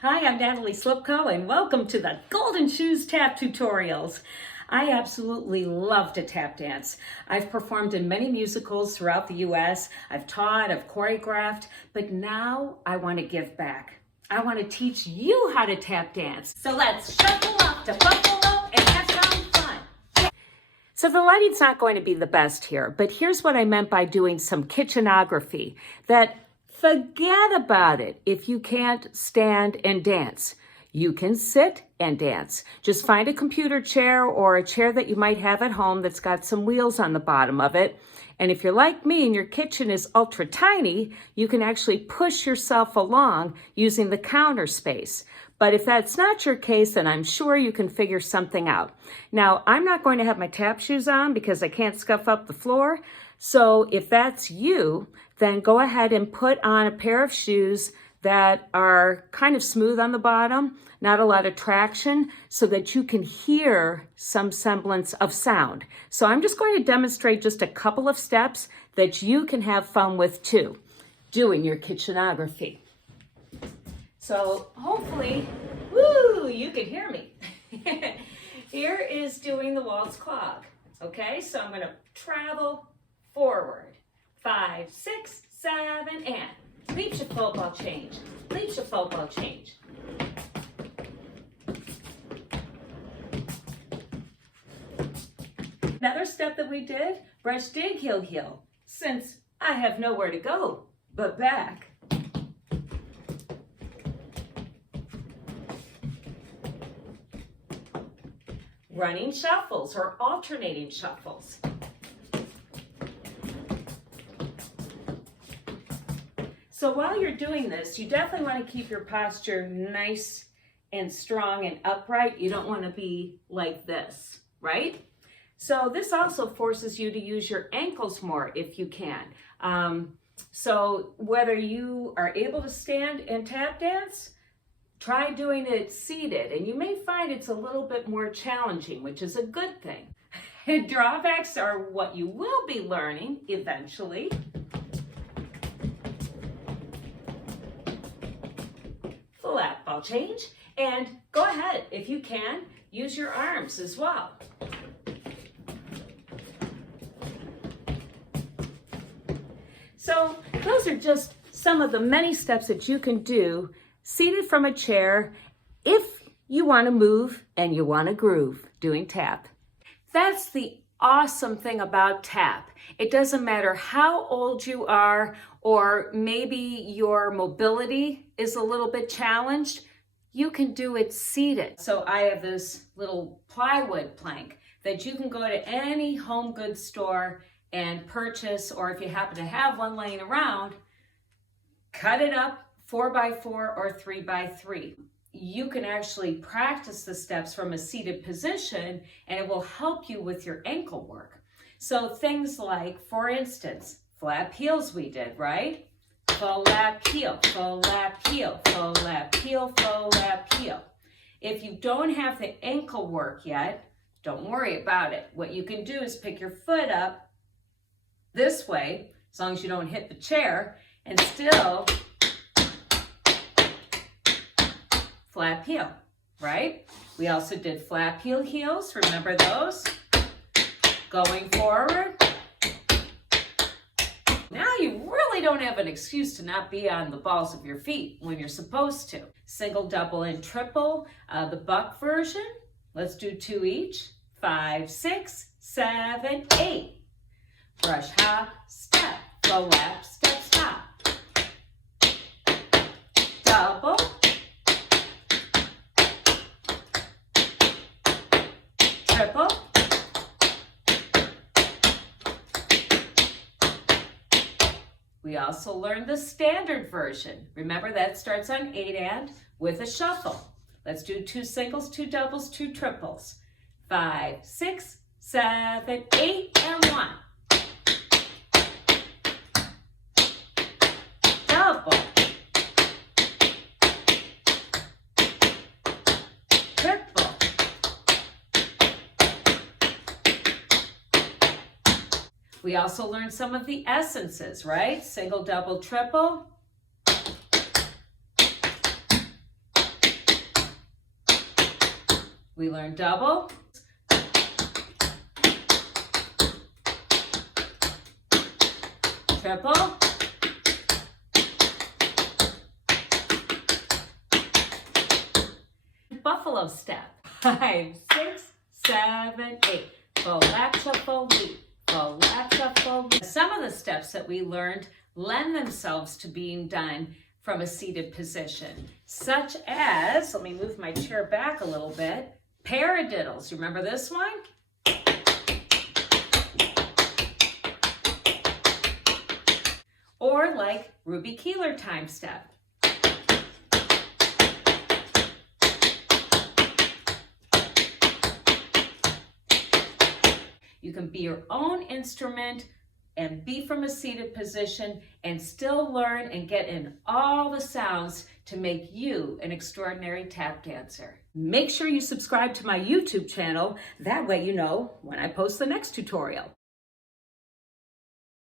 Hi, I'm Natalie Slipko, and welcome to the Golden Shoes Tap Tutorials. I absolutely love to tap dance. I've performed in many musicals throughout the U.S. I've taught, I've choreographed, but now I want to give back. I want to teach you how to tap dance. So let's shuffle up to Buffalo and have some fun. So the lighting's not going to be the best here, but here's what I meant by doing some kitchenography. Forget about it if you can't stand and dance. You can sit and dance. Just find a computer chair or a chair that you might have at home that's got some wheels on the bottom of it. And if you're like me and your kitchen is ultra tiny, you can actually push yourself along using the counter space. But if that's not your case, then I'm sure you can figure something out. Now, I'm not going to have my tap shoes on because I can't scuff up the floor. So if that's you, then go ahead and put on a pair of shoes that are kind of smooth on the bottom, not a lot of traction, so that you can hear some semblance of sound. So I'm just going to demonstrate just a couple of steps that you can have fun with too, doing your kitchenography. So hopefully, you can hear me. Here is doing the waltz clog. Okay, so I'm gonna travel forward. 5, 6, 7, and leap shuffle ball change. Leap shuffle ball change. Another step that we did, brush, dig, heel, heel. Since I have nowhere to go but back. Running shuffles or alternating shuffles. So while you're doing this, you definitely want to keep your posture nice and strong and upright. You don't want to be like this, right? So this also forces you to use your ankles more if you can. So whether you are able to stand and tap dance, try doing it seated, and you may find it's a little bit more challenging, which is a good thing. Drawbacks are what you will be learning eventually. Flat ball change, and go ahead, if you can, use your arms as well. So those are just some of the many steps that you can do seated from a chair if you want to move and you want to groove doing tap. That's the awesome thing about tap. It doesn't matter how old you are, or maybe your mobility is a little bit challenged, you can do it seated. So I have this little plywood plank that you can go to any home goods store and purchase, or if you happen to have one laying around, cut it up 4x4 or 3x3. You can actually practice the steps from a seated position, and it will help you with your ankle work. So things like, for instance, flap heels we did, right? Full lap heel, full lap heel, full lap heel, full lap heel. If you don't have the ankle work yet, don't worry about it. What you can do is pick your foot up this way, as long as you don't hit the chair, and still flap heel, right? We also did flap heel heels, remember those? Going forward. Now you really don't have an excuse to not be on the balls of your feet when you're supposed to. Single, double, and triple, the buck version. Let's do 2 each. 5, 6, 7, 8. Brush, hop, step, flow, lap, step, stop. Double. Triple. We also learned the standard version. Remember, that starts on 8 and with a shuffle. Let's do 2 singles, 2 doubles, 2 triples. 5, 6, 7, 8, and 1. Double. Triple. We also learned some of the essences, right? Single, double, triple. We learned double, triple, buffalo step. 5, 6, 7, 8. Full lap shuffle, leap. Full lap shuffle, leap. Some of the steps that we learned lend themselves to being done from a seated position, such as, let me move my chair back a little bit, paradiddles. You remember this one? Or like Ruby Keeler time step. You can be your own instrument and be from a seated position and still learn and get in all the sounds to make you an extraordinary tap dancer. Make sure you subscribe to my YouTube channel. That way you know when I post the next tutorial.